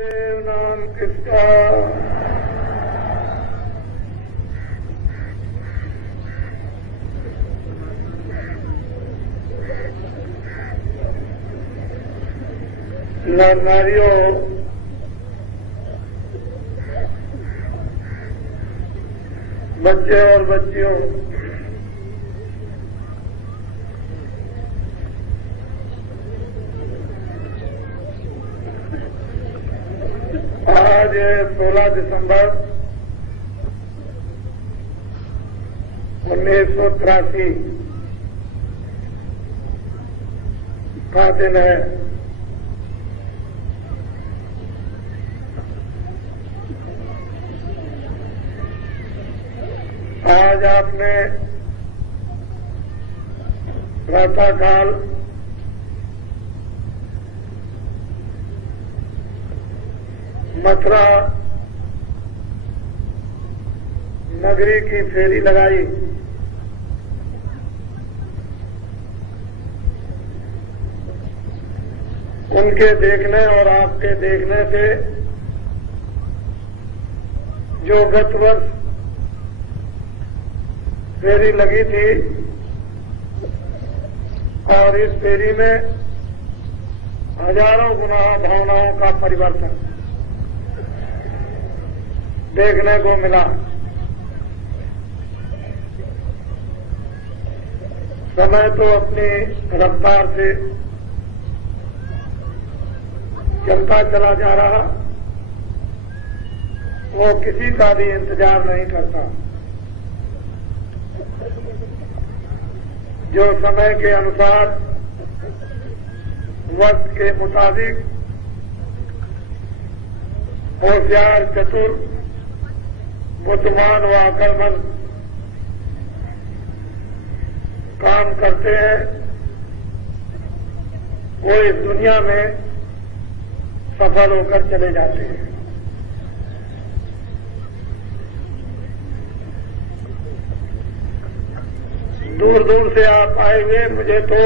देव नाम किसका, नर नारियों, बच्चे और बच्चियों, आज 16 दिसंबर 1983 का दिन है। आज आपने प्रातःकाल मथुरा नगरी की फेरी लगाई। उनके देखने और आपके देखने से जो गत वर्ष फेरी लगी थी और इस फेरी में हजारों गुना भावनाओं का परिवर्तन देखने को मिला। समय तो अपनी रफ्तार से चलता चला जा रहा, वो किसी का भी इंतजार नहीं करता। जो समय के अनुसार वक्त के मुताबिक होशियार, चतुर, बुद्धिमान व अक्लमंद काम करते हैं, वो इस दुनिया में सफल होकर चले जाते हैं। दूर दूर से आप आए हुए, मुझे तो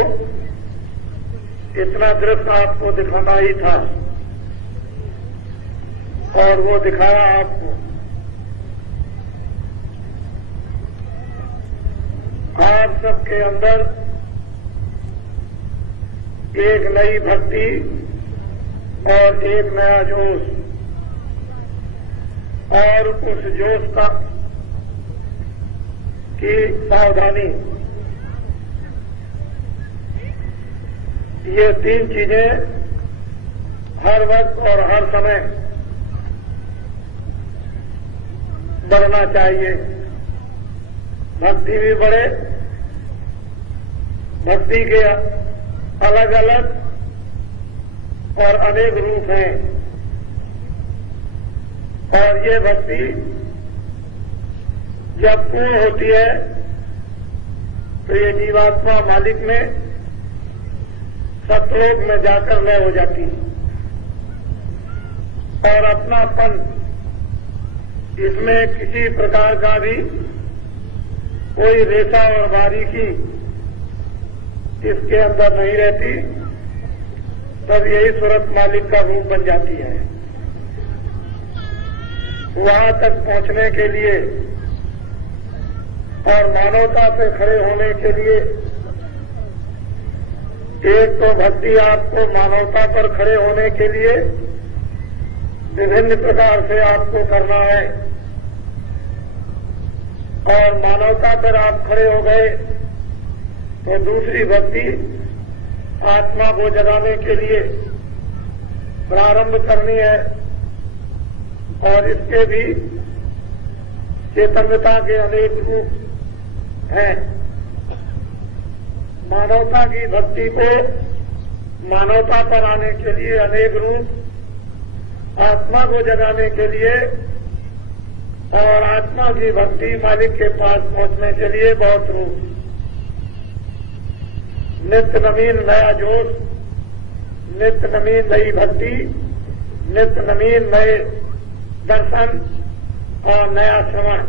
इतना दृश्य आपको दिखाना ही था और वो दिखाया आपको। आप सबके अंदर एक नई भक्ति और एक नया जोश, और उस जोश का की सावधानी, ये तीन चीजें हर वक्त और हर समय बढ़ना चाहिए। भक्ति भी बढ़े, भक्ति के अलग अलग और अनेक रूप हैं, और ये भक्ति जब पूर्ण होती है तो ये जीवात्मा मालिक में सतलोक में जाकर लय हो जाती है और अपनापन, इसमें किसी प्रकार का भी कोई रेशा और बारीकी इसके अंदर नहीं रहती। तब यही सूरत मालिक का रूप बन जाती है। वहां तक पहुंचने के लिए और मानवता से खड़े होने के लिए एक तो भक्ति आपको मानवता पर खड़े होने के लिए विभिन्न प्रकार से आपको करना है, और मानवता पर आप खड़े हो गए तो दूसरी भक्ति आत्मा को जगाने के लिए प्रारंभ करनी है, और इसके भी चैतन्यता के अनेक रूप हैं। मानवता की भक्ति को मानवता पर आने के लिए अनेक रूप, आत्मा को जगाने के लिए और आत्मा की भक्ति मालिक के पास पहुंचने के लिए बहुत रूप। नित्य नवीन नया जोश, नित्य नवीन नई भक्ति, नित्य नवीन नए दर्शन और नया श्रवण,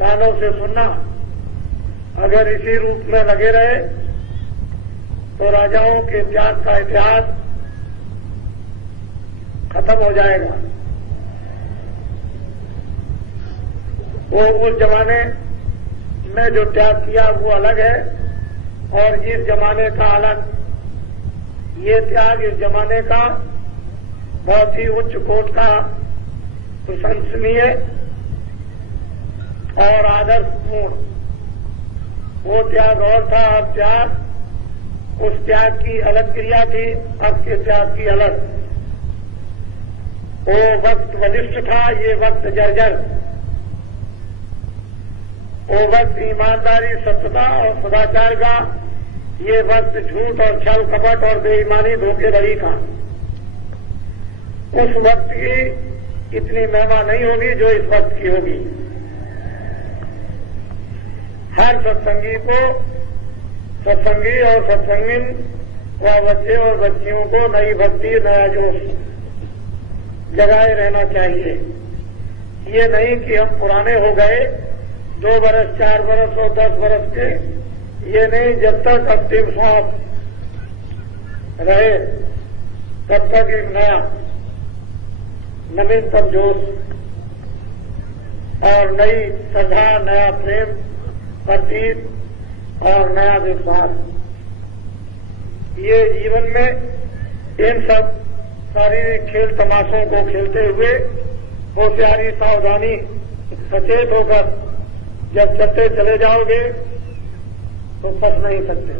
कानों से सुनना। अगर इसी रूप में लगे रहे तो राजाओं के त्याग का इतिहास खत्म हो जाएगा। वो उस जमाने में जो त्याग किया वो अलग है और इस जमाने का अलग। ये त्याग इस जमाने का बहुत ही उच्च कोट का प्रशंसनीय और आदर्शपूर्ण वो त्याग और था। अब त्याग उस त्याग की अलग क्रिया थी, अब के त्याग की अलग। वो वक्त वरिष्ठ था, ये वक्त जर्जर। वो वक्त ईमानदारी, सत्यता और सदाचार का, ये वक्त झूठ और छल कपट और बेईमानी धोखेधड़ी का। उस वक्त की इतनी महिमा नहीं होगी जो इस वक्त की होगी। हर सत्संगी को, सत्संगी और सत्संगिन व बच्चे और बच्चियों को नई भक्ति, नया जोश जगाए रहना चाहिए। ये नहीं कि हम पुराने हो गए, 2 बरस, 4 बरस और 10 बरस के, ये नहीं। जब तक अंतिम सांस रहे तब तक एक नया नवीनतम जोश और नई श्रद्धा, नया प्रेम, प्रतीत और नया विश्वास, ये जीवन में इन सब शारीरिक खेल तमाशों को खेलते हुए होशियारी, सावधानी, सचेत होकर जब चलते चले जाओगे तो फंस नहीं सकते,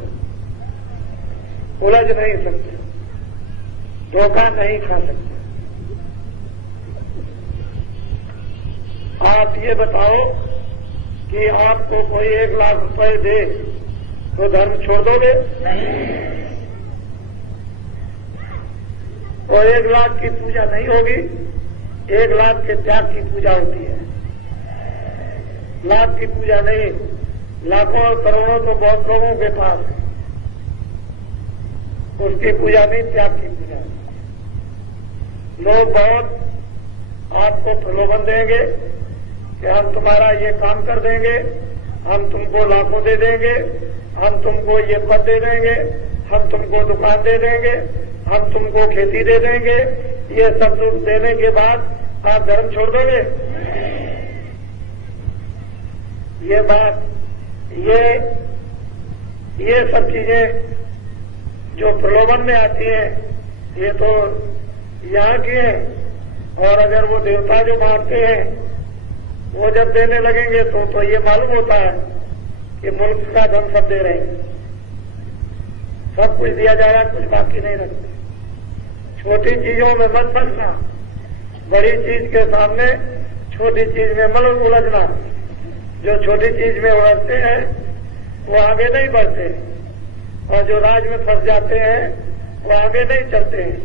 उलझ नहीं सकते, धोखा नहीं खा सकते। आप ये बताओ कि आपको कोई 1 लाख रुपए दे तो धर्म छोड़ दोगे? और 1 लाख की पूजा नहीं होगी, 1 लाख के त्याग की पूजा होती है, लाख की पूजा नहीं। लाखों और करोड़ों तो बहुत लोगों के पास है, उसकी पूजा नहीं, त्याग की पूजा। लोग बहुत आपको प्रलोभन देंगे कि हम तुम्हारा ये काम कर देंगे, हम तुमको लाखों दे देंगे, हम तुमको ये पद दे देंगे, हम तुमको दुकान दे देंगे, हम तुमको खेती दे देंगे। ये सब देने के बाद आप धर्म छोड़ दोगे? ये बात, ये सब चीजें जो प्रलोभन में आती हैं, ये तो यहाँ की हैं। और अगर वो देवता जो मानते हैं वो जब देने लगेंगे तो ये मालूम होता है कि मुल्क का धन सब दे रहे हैं, सब कुछ दिया जा रहा है, कुछ बाकी नहीं रखते। छोटी चीजों में मत फंसना, बड़ी चीज के सामने छोटी चीज में मत उलझना। जो छोटी चीज में उलझते हैं वो आगे नहीं बढ़ते, और जो राज में फंस जाते हैं वो आगे नहीं चलते हैं।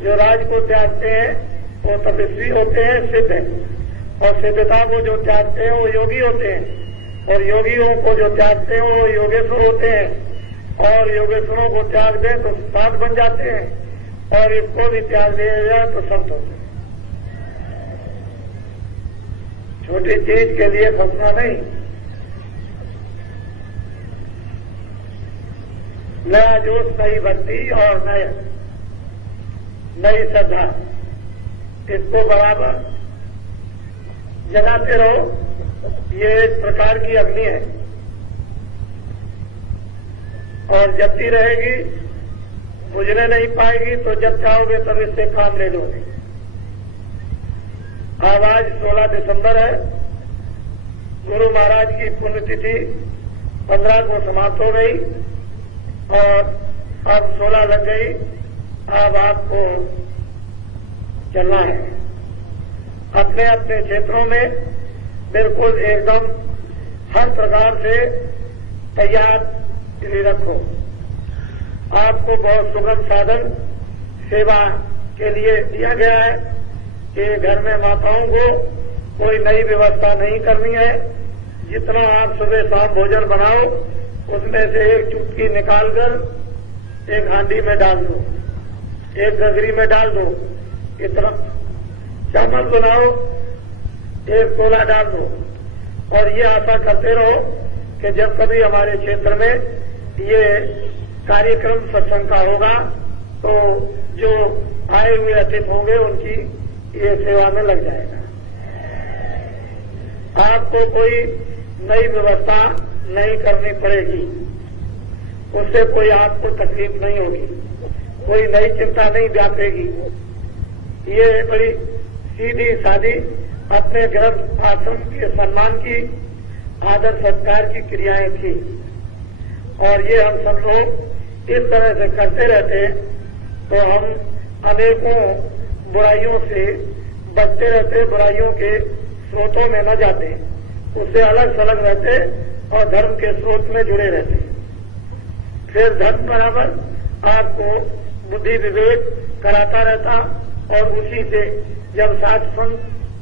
जो राज को त्यागते हैं वो तपस्वी होते हैं, सिद्ध हैं, और सिद्धता को जो त्यागते हैं वो योगी होते हैं, और योगियों को जो त्यागते हैं वो योगेश्वर होते हैं, और योगेश्वरों को त्याग दें तो साध बन जाते हैं, और इसको भी त्याग दिया जाए तो संत होते हैं। छोटी चीज के लिए फंसना नहीं। नया जोश, नई भक्ति और नई श्रद्धा, इसको बराबर जगाते रहो। ये एक प्रकार की अग्नि है और जलती रहेगी, बुझने नहीं पाएगी। तो जब चाहोगे तब इससे काम ले लोगे। आज 16 दिसंबर है, गुरु महाराज की पुण्यतिथि 15 को समाप्त हो गई और अब 16 लग गई। अब आपको चलना है अपने अपने क्षेत्रों में, बिल्कुल एकदम हर प्रकार से तैयार रखो। आपको बहुत सुगम साधन सेवा के लिए दिया गया है कि घर में माताओं को कोई नई व्यवस्था नहीं करनी है। जितना आप सुबह शाम भोजन बनाओ उसमें से एक चुटकी निकालकर एक हांडी में डाल दो, एक गगरी में डाल दो। इतना चावल बनाओ, एक तोला डाल दो, और ये आशा करते रहो कि जब कभी हमारे क्षेत्र में ये कार्यक्रम सत्संग का होगा तो जो आए हुए अतिथि होंगे उनकी ये सेवा में लग जाएगा। आपको कोई नई व्यवस्था नहीं करनी पड़ेगी, उससे कोई आपको तकलीफ नहीं होगी, कोई नई चिंता नहीं व्यापेगी। ये बड़ी सीधी सादी अपने गृह आश्रम के सम्मान की, आदर सत्कार की क्रियाएं थी और ये हम सब लोग इस तरह से करते रहते तो हम अनेकों बुराइयों से बचते रहते, बुराइयों के स्रोतों में न जाते, उससे अलग थलग रहते और धर्म के स्रोत में जुड़े रहते। फिर धर्म बराबर आपको बुद्धि विवेक कराता रहता और उसी से जब साथ संत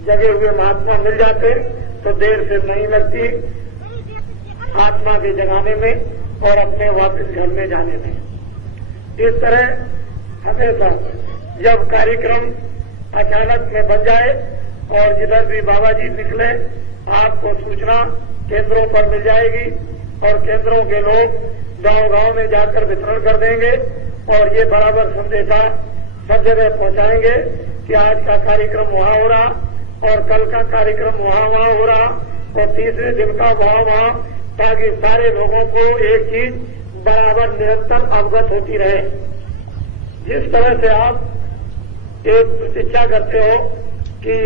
जगे हुए महात्मा मिल जाते तो देर से नहीं लगती आत्मा के जगाने में और अपने वापस घर में जाने में। इस तरह हमेशा जब कार्यक्रम अचानक में बन जाए और जिधर भी बाबा जी निकले आपको सूचना केंद्रों पर मिल जाएगी और केंद्रों के लोग गांव-गांव में जाकर वितरण कर देंगे और ये बराबर संदेशा सब जगह पहुंचाएंगे कि आज का कार्यक्रम वहां हो रहा और कल का कार्यक्रम वहां हो रहा और तीसरे दिन का वहां, ताकि सारे लोगों को एक चीज बराबर निरंतर अवगत होती रहे। जिस तरह से आप एक प्रतीक्षा करते हो कि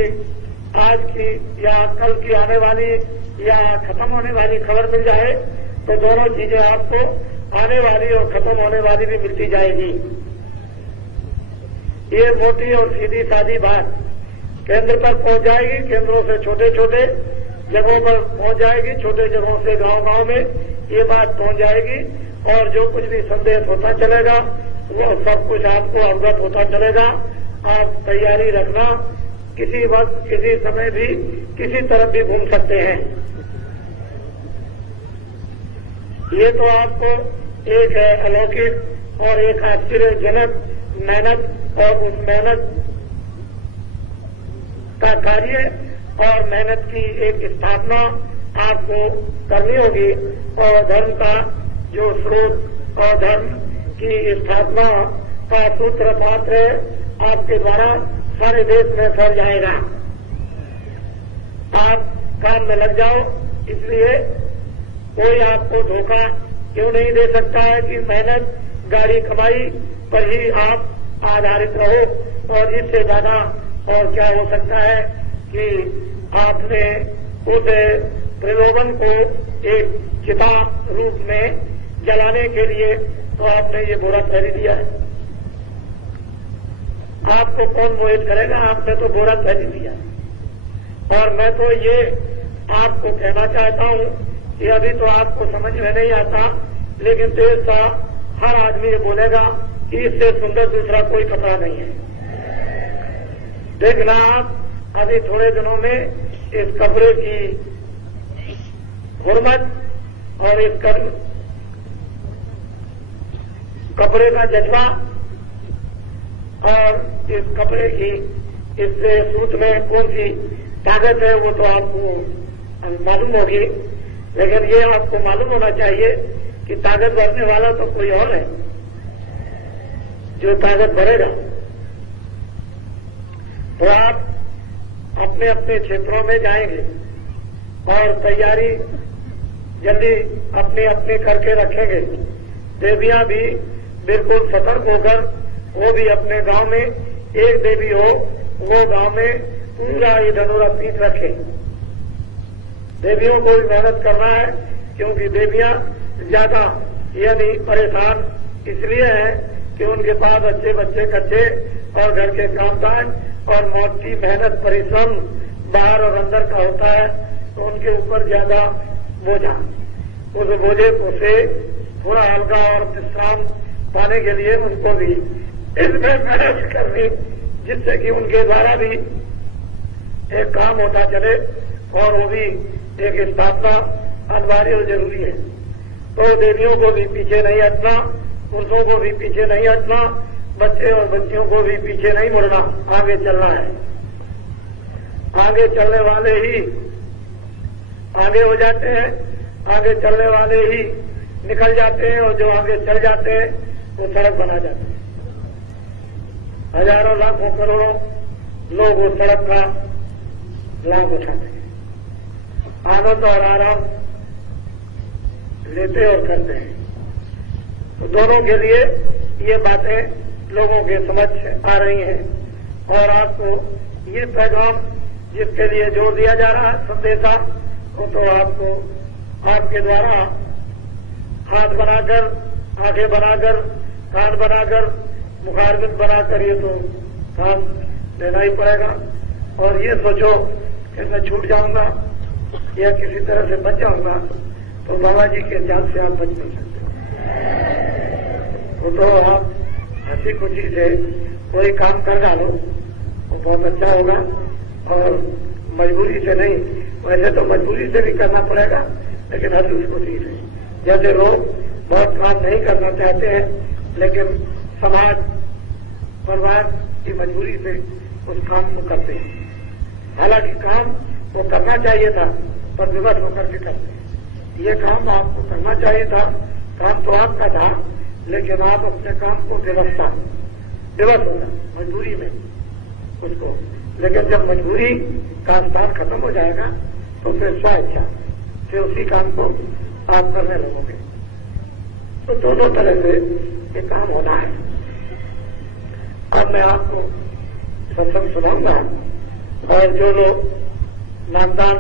आज की या कल की आने वाली या खत्म होने वाली खबर मिल जाए तो दोनों चीजें आपको आने वाली और खत्म होने वाली भी मिलती जाएगी। ये मोटी और सीधी सादी बात केंद्र पर पहुंच जाएगी, केंद्रों से छोटे छोटे जगहों पर पहुंच जाएगी, छोटे जगहों से गांव-गांव में ये बात पहुंच जाएगी और जो कुछ भी संदेश होता चलेगा वो सब कुछ आपको अवगत होता चलेगा। आप तैयारी रखना, किसी वक्त किसी समय भी किसी तरफ भी घूम सकते हैं। ये तो आपको एक है अलौकिक और एक आश्चर्यजनक मेहनत और उस मेहनत का कार्य और मेहनत की एक स्थापना आपको करनी होगी और धर्म का जो स्रोत और धर्म की स्थापना का सूत्र पात्र आपके द्वारा सारे देश में फैल जाएगा। आप काम में लग जाओ, इसलिए कोई आपको धोखा क्यों नहीं दे सकता है कि मेहनत गाड़ी कमाई पर ही आप आधारित रहो और इससे ज्यादा और क्या हो सकता है कि आपने उस प्रलोभन को एक चिता रूप में जलाने के लिए तो आपने ये बोरा पहन दिया है। आपको कौन मोहित करेगा, आपने तो बोरा पहन दिया। और मैं तो ये आपको कहना चाहता हूं कि अभी तो आपको समझ में नहीं आता, लेकिन देश का हर आदमी ये बोलेगा कि इससे सुंदर दूसरा कोई कपड़ा नहीं है। देखना आप अभी थोड़े दिनों में इस कपड़े की हुर्मत और इस कपड़े का जज्बा और इस कपड़े की इस सूत में कौन सी ताकत है वो तो आपको मालूम होगी, लेकिन ये आपको मालूम होना चाहिए कि ताकत भरने वाला तो कोई और है जो ताकत भरेगा। तो आप अपने अपने क्षेत्रों में जाएंगे और तैयारी जल्दी अपने अपने करके रखेंगे। देवियां भी बिल्कुल सतर्क होकर वो भी अपने गांव में एक देवी हो वो गांव में पूरा ये धनोरा पीस रखे। देवियों को भी मेहनत करना है क्योंकि देवियां ज्यादा यानी परेशान इसलिए है कि उनके पास अच्छे बच्चे कच्चे और घर के कामकाज और मौत की मेहनत परिश्रम बाहर और अंदर का होता है, तो उनके ऊपर ज्यादा बोझा, उस बोझे को से थोड़ा हल्का और विश्राम पाने के लिए उनको भी इसमें मेहनत करनी, जिससे कि उनके द्वारा भी एक काम होता चले और वो भी एक स्थापना अनिवार्य और जरूरी है। तो देवियों को भी पीछे नहीं हटना, पुरुषों को भी पीछे नहीं हटना, बच्चे और बच्चियों को भी पीछे नहीं मुड़ना, आगे चलना है। आगे चलने वाले ही आगे हो जाते हैं, आगे चलने वाले ही निकल जाते हैं और जो आगे चल जाते हैं वो सड़क बना जाते हैं। हजारों लाखों करोड़ों लोग उस सड़क का लाभ उठाते हैं, आनंद और आराम लेते और करते हैं। तो दोनों के लिए ये बातें लोगों के समझ आ रही हैं और आपको ये पैगाम जिसके लिए जोर दिया जा रहा है संदेशा, वो तो आपको आपके द्वारा हाथ बनाकर, आंखें बनाकर, कान बनाकर, मुखारबिंद बनाकर ये तो काम लेना ही पड़ेगा। और ये सोचो कि मैं छूट जाऊंगा या किसी तरह से बच जाऊंगा, तो बाबा जी के जाल से आप बच नहीं सकते। तो आप हंसी खुशी से कोई काम कर डालो वो बहुत अच्छा होगा, और मजबूरी से नहीं। वैसे तो मजबूरी से भी करना पड़ेगा, लेकिन हंसी खुशी से। जैसे लोग बहुत काम नहीं करना चाहते हैं, लेकिन समाज परिवार की मजबूरी से उस काम को करते हैं। हालांकि काम वो करना चाहिए था, पर विवश होकर के करते हैं। ये काम आपको करना चाहिए था, काम तो आपका था, लेकिन आप अपने काम को विवश होगा मजबूरी में उसको। लेकिन जब मजबूरी का स्थान खत्म हो जाएगा तो फिर स्वेच्छा फिर उसी काम को आप करने लगोगे। तो दोनों तरह से ये काम होना है। अब मैं आपको सत्संग सुनाऊंगा, और जो लोग नामदान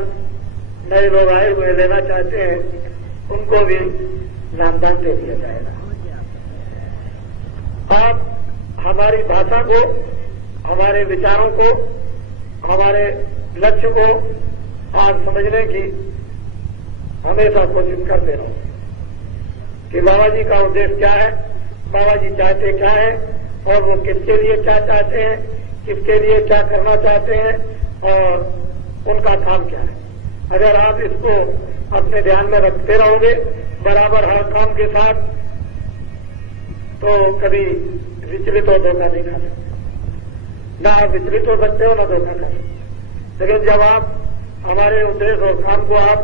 नए लोग आए हुए लेना चाहते हैं उनको भी नामदान दे दिया जाएगा। आप हमारी भाषा को, हमारे विचारों को, हमारे लक्ष्य को आज समझने की हमेशा कोशिश करते रहो कि बाबा जी का उद्देश्य क्या है, बाबा जी चाहते क्या है, और वो किसके लिए क्या चाहते हैं, किसके लिए क्या करना चाहते हैं, और उनका काम क्या है। अगर आप इसको अपने ध्यान में रखते रहोगे बराबर हर काम के साथ, तो कभी विचलित हो धोखा नहीं खा सकते। ना आप विचलित हो सकते हो, ना धोखा खा सकते। लेकिन जब आप हमारे उद्देश्य और काम को आप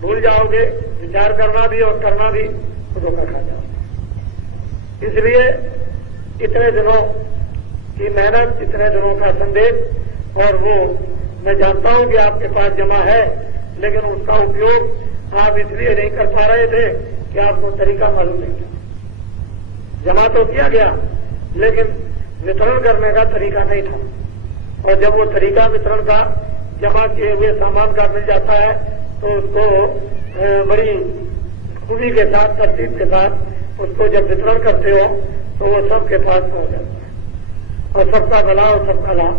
भूल जाओगे, विचार करना भी और करना भी, तो धोखा खा जाओगे। इसलिए इतने दिनों की मेहनत, इतने दिनों का संदेश, और वो मैं जानता हूं कि आपके पास जमा है, लेकिन उसका उपयोग आप इसलिए नहीं कर पा रहे थे कि आपको तरीका मालूम नहीं था। जमा तो किया गया, लेकिन वितरण करने का तरीका नहीं था। और जब वो तरीका वितरण का, जमा किए हुए सामान का मिल जाता है, तो उसको बड़ी खूबी के साथ, तरतीब के साथ उसको जब वितरण करते हो तो वो सबके पास पहुंच जाता है, और सबका भला और सबका लाभ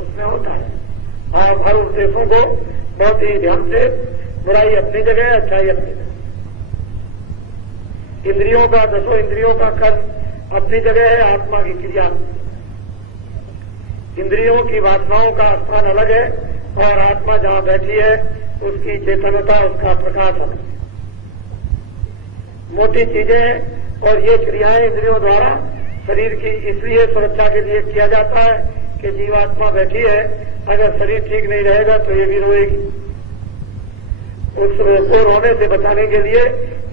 उसमें होता है। आप हर उद्देश्यों को बहुत ही ध्यान से, बुराई अपनी जगह, अच्छाई अपनी जगह, इंद्रियों का, 10 इंद्रियों का कर्म अपनी जगह है, आत्मा की क्रिया। इंद्रियों की वासनाओं का स्थान अलग है, और आत्मा जहां बैठी है उसकी चेतनता, उसका प्रकाश अलग है। मोटी चीजें हैं, और ये क्रियाएं इंद्रियों द्वारा शरीर की इसलिए सुरक्षा के लिए किया जाता है कि जीवात्मा बैठी है, अगर शरीर ठीक नहीं रहेगा तो ये भी रोएगी। उस को रोने से बचाने के लिए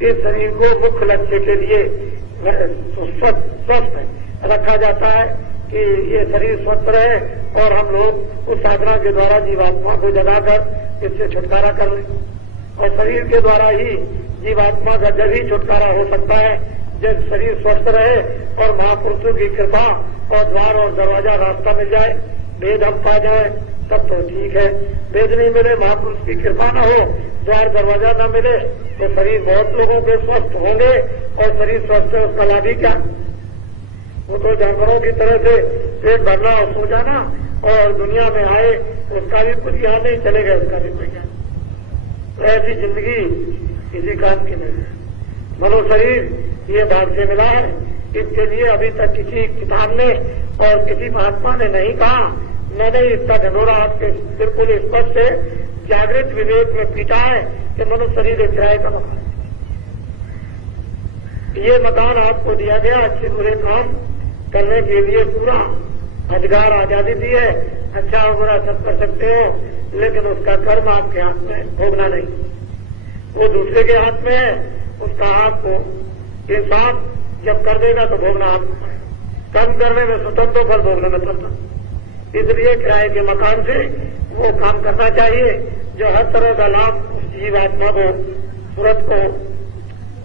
इस शरीर को मुख्य लक्ष्य के लिए स्वस्थ रखा जाता है कि ये शरीर स्वस्थ रहे, और हम लोग उस साधना के द्वारा जीवात्मा को जगाकर इससे छुटकारा कर लें। और शरीर के द्वारा ही जीवात्मा का जब ही छुटकारा हो सकता है जब शरीर स्वस्थ रहे और महापुरुषों की कृपा और द्वार और दरवाजा रास्ता मिल जाए, वेद हम पा जाए, तब तो ठीक है। वेद नहीं मिले, महापुरुष की कृपा न हो, द्वार दरवाजा न मिले, तो शरीर बहुत लोगों के स्वस्थ होंगे, और शरीर स्वस्थ है उसका लाभ ही क्या। वो तो जानवरों की तरह से पेट भरना और सो जाना और दुनिया में आए उसका भी कुछ ज्ञान नहीं चलेगा, उसका भी कोई ज्ञान। तो ऐसी जिंदगी किसी काम की नहीं है। मनो शरीर ये भाग से मिला है, इसके लिए अभी तक किसी किताब ने और किसी महात्मा ने नहीं कहा। मैंने इसका ढंढोरा आपके बिल्कुल स्पष्ट से जागृत विवेक में पीटा है कि मनुष्य शरीर एक किराए का मकान। ये मकान आपको दिया गया अच्छे बुरे काम करने के लिए, पूरा अधिकार आजादी दी है, अच्छा और बुरा सब कर सकते हो, लेकिन उसका कर्म आपके हाथ में भोगना नहीं, वो दूसरे के हाथ में है। उसका आपको इंसाफ जब कर देगा तो भोगना आपको कम करने में स्वतंत्र फल भोगने में पड़ता। इसलिए किराए के मकान से वो काम करना चाहिए जो हर तरह का लाभ जीवात्मा को, सूरत को।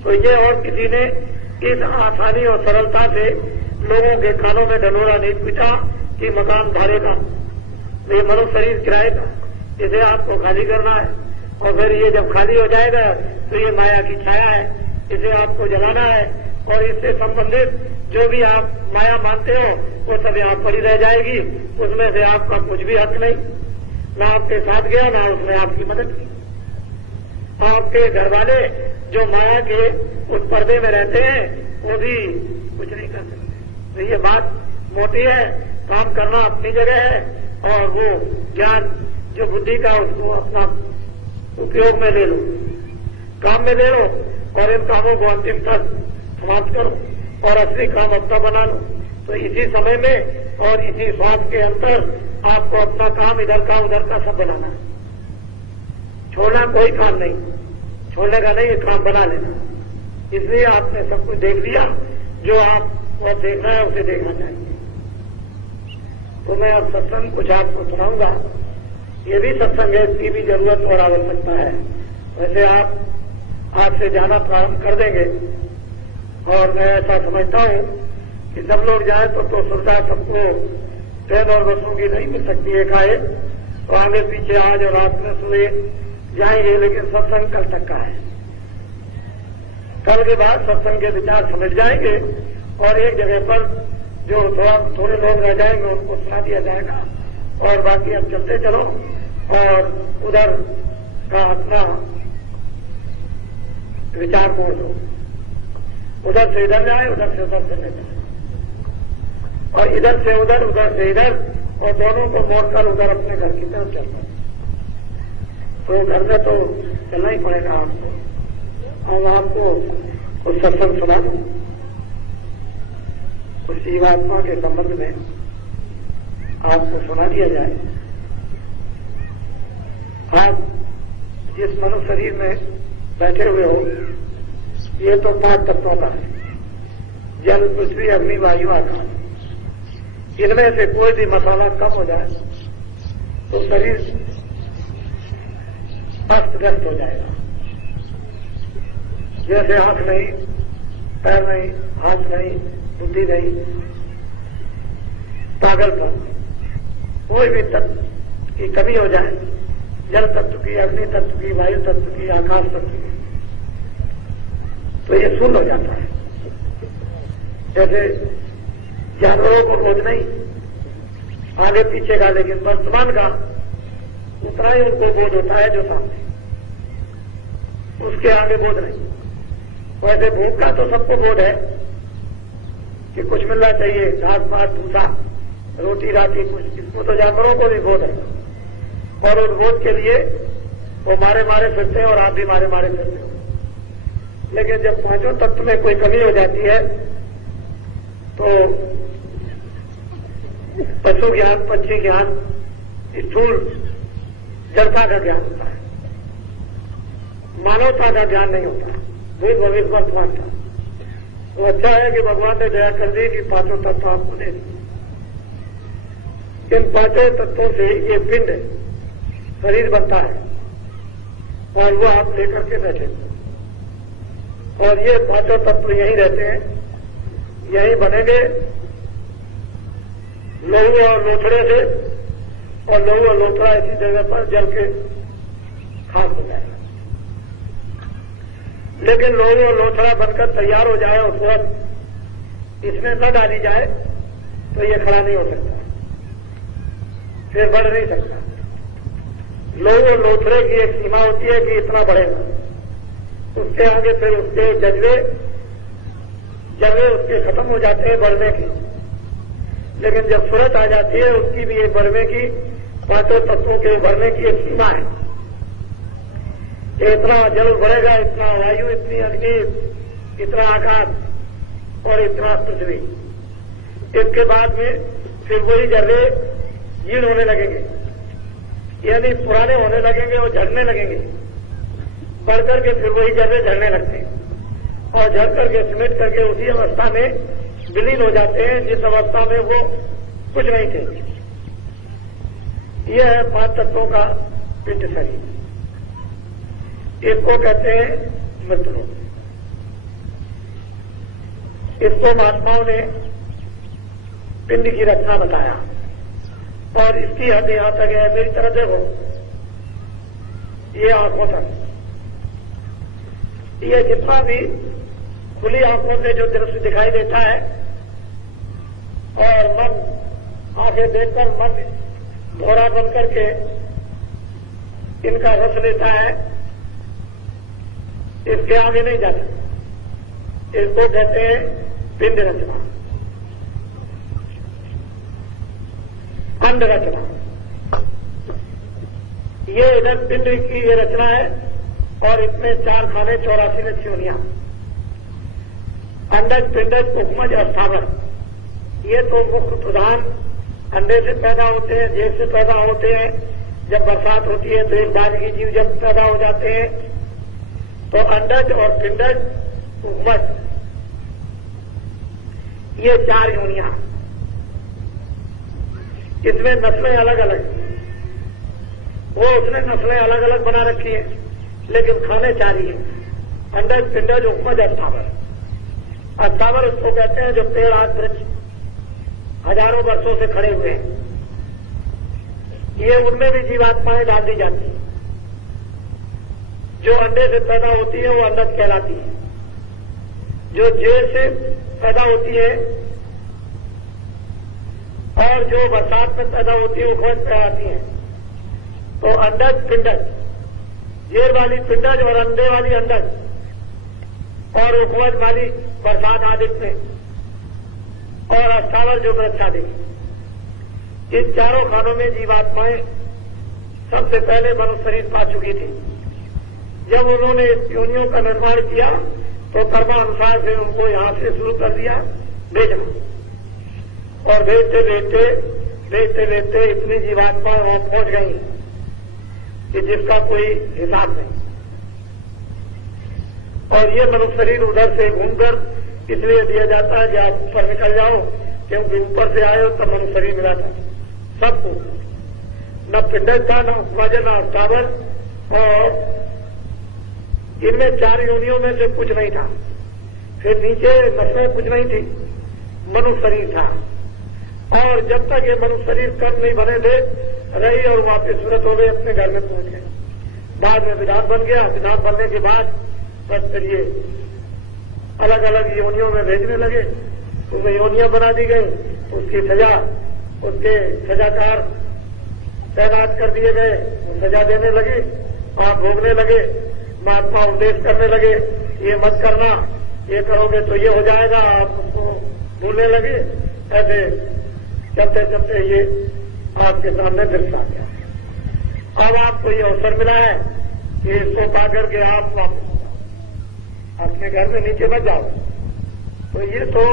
तो ये और किसी ने इस आसानी और सरलता से लोगों के कानों में ढनोरा नहीं पीटा कि मकान भाड़े का, ये मनुष्य शरीर किराए का, इसे आपको खाली करना है। और फिर ये जब खाली हो जाएगा तो ये माया की छाया है, इसे आपको जगाना है। और इससे संबंधित जो भी आप माया मानते हो वो सब यहाँ पड़ी रह जाएगी, उसमें से आपका कुछ भी हक नहीं, ना आपके साथ गया ना उसने आपकी मदद की। आपके घर वाले जो माया के उस पर्दे में रहते हैं वो भी कुछ नहीं कर सकते। तो ये बात मोटी है, काम करना अपनी जगह है, और वो ज्ञान जो बुद्धि का उसको अपना उपयोग में ले लो, काम में ले लो, और इन कामों को अंतिम तक समाप्त करो और असली काम अपना बना लो। तो इसी समय में और इसी श्वास के अंतर आपको अपना काम इधर का उधर का सब बनाना है। छोड़ना कोई काम नहीं, छोड़ने का नहीं, ये काम बना लेना। इसलिए आपने सब कुछ देख लिया, जो आपको देखना है उसे देखना चाहिए। तो मैं अब सत्संग कुछ आपको सुनाऊंगा। ये भी सत्संग है, इसकी भी जरूरत और आवश्यकता है। वैसे आप आज से जाना प्रारंभ कर देंगे, और मैं ऐसा समझता हूं कि सब लोग जाए तो सुविधा सबको ट्रेन और बसों की नहीं मिल सकती है खाए, तो आगे पीछे आज और रात में सोए जाएंगे, लेकिन सत्संग कल तक का है। कल के बाद सत्संग के विचार समझ जाएंगे, और एक जगह पर जो थोड़े लोग रह जाएंगे उनको सुना दिया जाएगा, और बाकी अब चलते चलो और उधर का अपना विचार मोड़ दो। उधर से इधर जाए, उधर से उधर चले जाए, और इधर से उधर, उधर से इधर, और दोनों को मोड़कर उधर अपने घर की तरफ चलना। तो घर में तो चलना ही पड़ेगा आपको। अब आपको कुछ सत्संग सुना दूं उस जीवात्मा के संबंध में, आपको सुना दिया जाए। आप जिस मनुष्य शरीर में बैठे हुए हो, ये तो 5 तत्वों का है, जल, पृथ्वी, अग्नि, वायु, आकाश। इनमें से कोई भी मसाला कम हो जाए तो शरीर अस्त व्यस्त हो जाएगा। जैसे आंख नहीं, पैर नहीं, हाथ नहीं, बुद्धि नहीं, पागलपन, कोई भी तत्व की कमी हो जाए, जल तत्व की, अग्नि तत्व की, वायु तत्व की, आकाश तत्व की, तो ये शून्य हो जाता है। जैसे जानवरों को बोध नहीं आगे पीछे का, लेकिन वर्तमान का उतना ही उनको बोध होता है जो सामने, उसके आगे बोध नहीं। वैसे भूख का तो सबको बोध है कि कुछ मिलना चाहिए, घास पात, भूसा, रोटी राटी कुछ, इसको तो जानवरों को भी बोध है, और उस बोध के लिए वो मारे मारे फिरते हैं, और आप भी मारे मारे फिरते हो। लेकिन जब 5 तत्व में कोई कमी हो जाती है तो पशु ज्ञान, पक्षी ज्ञान, स्थूल जड़ता का ज्ञान होता है, मानवता का ज्ञान नहीं होता, भूत भविष्य वर्तमान का। तो अच्छा है कि भगवान ने दया कर दी कि 5 तत्व आपको दे दी। इन 5 तत्वों से ये पिंड शरीर बनता है, और वो आप लेकर के बैठे, और ये 5 तत्व यहीं रहते हैं, यहीं बनेंगे लहू और लोथड़े से, और लहू और लोथड़ा इसी जगह पर जल के खाक हो जाएगा। लेकिन लहू और लोथड़ा बनकर तैयार हो जाए उस वक्त इसमें न डाली जाए तो ये खड़ा नहीं हो सकता, फिर बढ़ नहीं सकता। लहू और लोथड़े की एक सीमा होती है कि इतना बढ़ेगा, उसके आगे फिर उसके जज्बे उसके खत्म हो जाते हैं बढ़ने के। लेकिन जब सूरत आ जाती है उसकी भी एक बढ़ने की, 5 तत्वों के बढ़ने की एक सीमा है। इतना जल बढ़ेगा, इतना वायु, इतनी अग्नि, इतना आकाश और इतना पृथ्वी। इसके बाद में फिर वही जर्रे जीर्ण होने लगेंगे, यानी पुराने होने लगेंगे और झड़ने लगेंगे। बढ़ करके फिर वही जर्रे झड़ने लगते हैं, और झड़ करके सिमट करके उसी अवस्था में विलीन हो जाते हैं जिस अवस्था में वो कुछ नहीं थे। यह है 5 तत्वों का पिंड शरीर। इसको कहते हैं मृतलोक। इसको महात्माओं ने पिंड की रचना बताया और इसकी हद यहां तक है, मेरी तरफ देखो, ये आंखों तक, ये जितना भी खुली आंखों से जो दृश्य दिखाई देता है और मन आंखें देखकर मन भौरा बन करके इनका रस लेता है, इसके आगे नहीं जाता। इसको कहते हैं पिंड रचना, अंड रचना। ये इधर पिंड की ये रचना है और इसमें 4 खाने 84 नक्षियोनियां, अंडज, पिंडज, उपमज, अस्थावर। ये तो मुख्य प्रधान अंडे से पैदा होते हैं, जेब से पैदा होते हैं। जब बरसात होती है तो एक बाजगी जीव जब पैदा हो जाते हैं तो अंडज और पिंडज, उपमज, ये 4 योनियां। इसमें नस्लें अलग अलग, वो उसने नस्लें अलग अलग बना रखी है, लेकिन खाने 4 ही हैं, अंडज, पिंडज, उपमज, अस्थावर। अस्थावर उसको कहते हैं जो पेड़, आदि वृक्ष हजारों वर्षों से खड़े हुए हैं। ये उनमें भी जीवात्माएं डाल दी जाती हैं। जो अंडे से पैदा होती है वो अंडज कहलाती है, जो जेल से पैदा होती है और जो बरसात में पैदा होती है वो खोज कहलाती है। तो अंडज, पिंडज, जेल वाली पिंडज और अंडे वाली अंडज और उपवज वाली बरसात आदि में और अस्थावर जो वृक्ष आदि। इन 4 खानों में जीवात्माएं सबसे पहले मनुष्य शरीर पा चुकी थी। जब उन्होंने इस योनियों का निर्माण किया तो कर्मानुसार से उनको यहां से शुरू कर दिया भेजना, और भेजते भेजते इतनी जीवात्माएं वहां पहुंच गई कि जिसका कोई हिसाब नहीं। और ये मनुष्य शरीर उधर से घूमकर इसलिए दिया जाता है कि आप ऊपर निकल जाओ, क्योंकि ऊपर से आए हो तब मनुष्य शरीर मिला था सबको। न पिंडज था, न उपमज, न अस्थावर, और इनमें 4 योनियों में से कुछ नहीं था। फिर नीचे नस्लें कुछ नहीं थी, मनुष्य शरीर था। और जब तक ये मनुष्य शरीर कर्म नहीं बने थे रही और वापिस सूरत हो गए, अपने घर में पहुंच गए। बाद में विधान बन गया, विधान बनने के बाद बस फिर ये अलग अलग योनियों में भेजने लगे, उसमें योनियां बना दी गई, उसकी सजा, उसके सजाकार तैनात कर दिए गए, वो सजा देने लगे, आप भोगने लगे। महात्मा उपदेश करने लगे, ये मत करना, ये करोगे तो ये हो जाएगा, आप उसको भूलने लगे। ऐसे चलते चलते ये आपके सामने दृश्य आ गया। अब आपको ये अवसर मिला है कि इसको पा करके आप वापस अपने घर में नीचे मत जाओ। तो ये तो